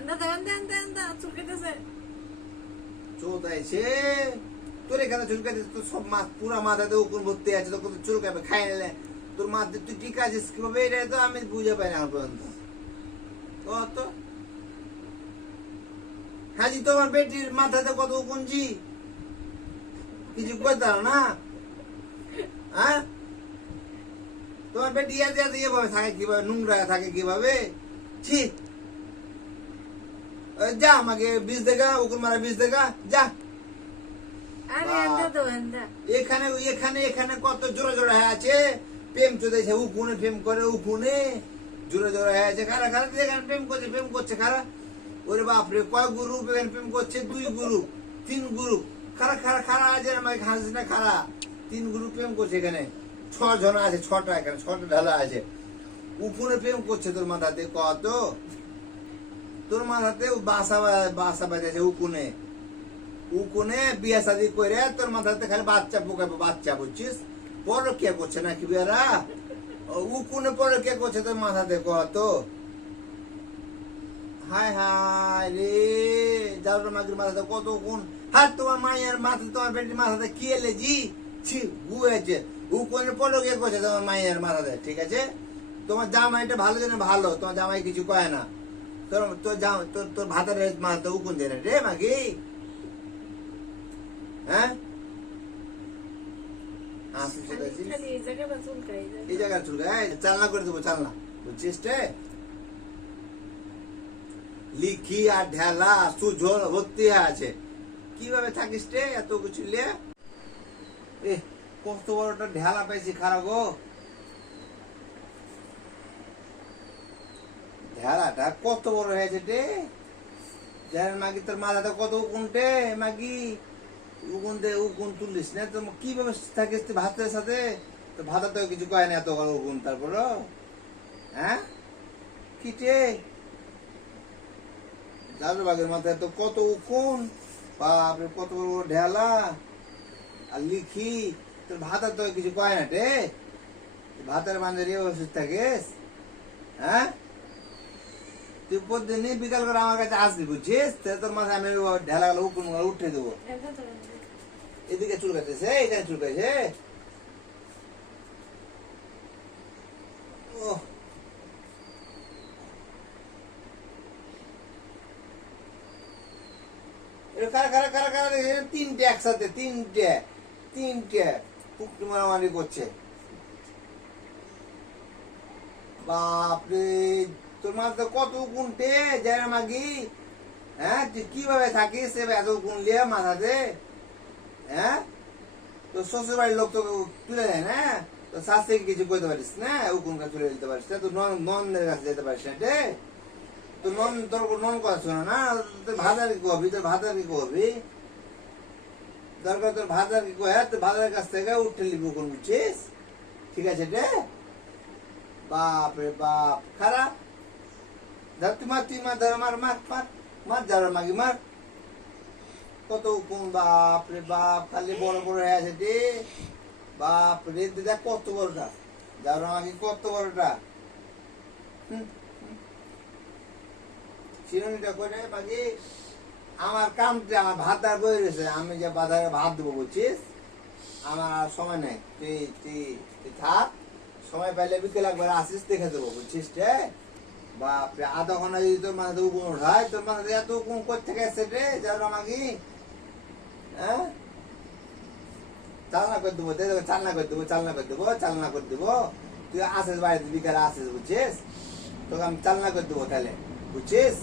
এন্দা দেন দেন দেন দা চুল তোর এখানে সব মাছ পুরা মাথাতে উকুন ভর্তি আছে খাই নিলে। তোর তুই কীভাবে? এটা তো আমি বুঝে পাই না পর্যন্ত। কত হাজি, তোমার বেটির মাথাতে কত কিছু না? হ্যাঁ? তোমার বেটি ইয়াতে ইয়াতে ইয়েভাবে থাকে কীভাবে? নোংরা থাকে কীভাবে? ওই যা আমাকে বীজ দেখা উকুন মারা বীজ দেখা যা। এখানে এখানে এখানে কত জোরে জোরে হয়ে আছে। প্রেম উকুনে প্রেম করে উকুনে। জোরে জোরে হয়ে আছে। খারা খারা এখানে প্রেম করছে প্রেম করছে খারা ওরে বাপরে কয় গ্রুপ এখানে প্রেম করছে? দুই গ্রুপ তিন গ্রুপ খারা খারা খারা আছে আমাকে ঘাস না খারা? তিন গ্রুপ প্রেম করছে এখানে। ছ জন আছে ছটা এখানে ছটা ঢালা আছে। উকুনে প্রেম করছে তোর মাথাতে কত? তোর মাথাতে বাসা বাসা বাজাছে উকুনে। উকুনে বিয়া শাদি করে তোর মাথাতে খালি বাচ্চা পোকাবে, বাচ্চা, বুঝছিস? কে করছে নাকি বিয়ারা? উকুনে পরে কে করছে তোর মাথাতে কত হায় হায় রে যাওয়ার মাগির মাথাতে কত উকুন। হাত তোমার মায়ের মাথা তোমার বেটির মাথাতে কি এলে জি? ছি গুয়েছে উকুনে কে করছে তোমার মায়ের মাথাতে, ঠিক আছে? তোমার জামাইটা ভালো জানে, ভালো। তোমার জামাই কিছু কয় না। তোর তোর তোর তোর ভাতের মাথাতে উকুন দেয় না রে মাগি। হ্যাঁ? এই চুলকাই এই চালনা করে দেবো চালনা। বুঝছিস রে? লিখি আর ঢেলা সুঝোল ভর্তি আছে। কীভাবে থাকিস রে এত কিছু লে এ কত বড়টা ঢেলা পাইছি খারাপ গো। ঢেলাটা কত বড় হয়েছে রে? যার মাগি, তোর মাথাটা কত উকুনটে মাগি? উকুন দে, উকুন তুলিস না, তো কীভাবে থাকিস তুই ভাতের সাথে? তো ভাতা তো কিছু কয় না এত বড় উকুন তারপর হ্যাঁ? কিটে জাদু বাগের মাথায় তো কত উকুন। বাপরে, কত বড় বড় ঢেলা। আর লিখি, তোর ভাতা তো কিছু কয় না রে? ভাতের বান্ধে ওষুধ থাকিস? হ্যাঁ? তিনটে একসাথে তিনটে তিনটে। পুকটি মারামারি করছে। বাপরে তোমার তো কত গুনটে যারা মাগি হ্যাঁ তুই কীভাবে থাকিস? এত গুণ লিয়ে মাথাতে হ্যাঁ? তো শ্বশুর বাড়ির লোক তোকে তুলে দেয়, না? তো শাস্ত্রীকে কিছু করতে পারিস, না? উকুনকে তুলে দিতে পারিস, না? তো নন নন্দের কাছে যেতে পারিস না রে তো নন তোর নন কথা শোনা, না? তোর ভাতার কি করবি তোর ভাতার কি করবি দরকার তোর ভাতার কি কয় তোর ভাতার কাছ থেকে উঠে নিবি উকুন, বুঝছিস? ঠিক আছে রে বাপ রে বাপ। খারাপ মার তুই মার মার মার মার মার মাগি মার কত কোন বাপ রে বাপ বড় বড় হয়ে আছে বাপ রে দিদা কত বড়টা মাগি কত বড়টা করে আমার কামটা আমার ভাত আর বই রয়েছে, আমি যে বাজারে ভাত দেবো বলছিস আমার আর সময় নেই। তুই তুই থাক। সময় পাইলে বিকেল একবার আসিস দেখে দেবো বুঝছিস রে বাপরে আধা ঘণ্টা যদি তোর মাথাতে উকুন ওঠায় তোর মাথাতে এত উকুন করতে গেছে রে যার আমাকে হ্যাঁ চালনা করে দেবো দে দেবো চালনা করে দেবো চালনা করে দেবো চালনা করে দেবো তুই আসিস বাড়িতে বিকালে আসিস বুঝছিস তোকে আমি চালনা করে দেবো তাহলে বুঝছিস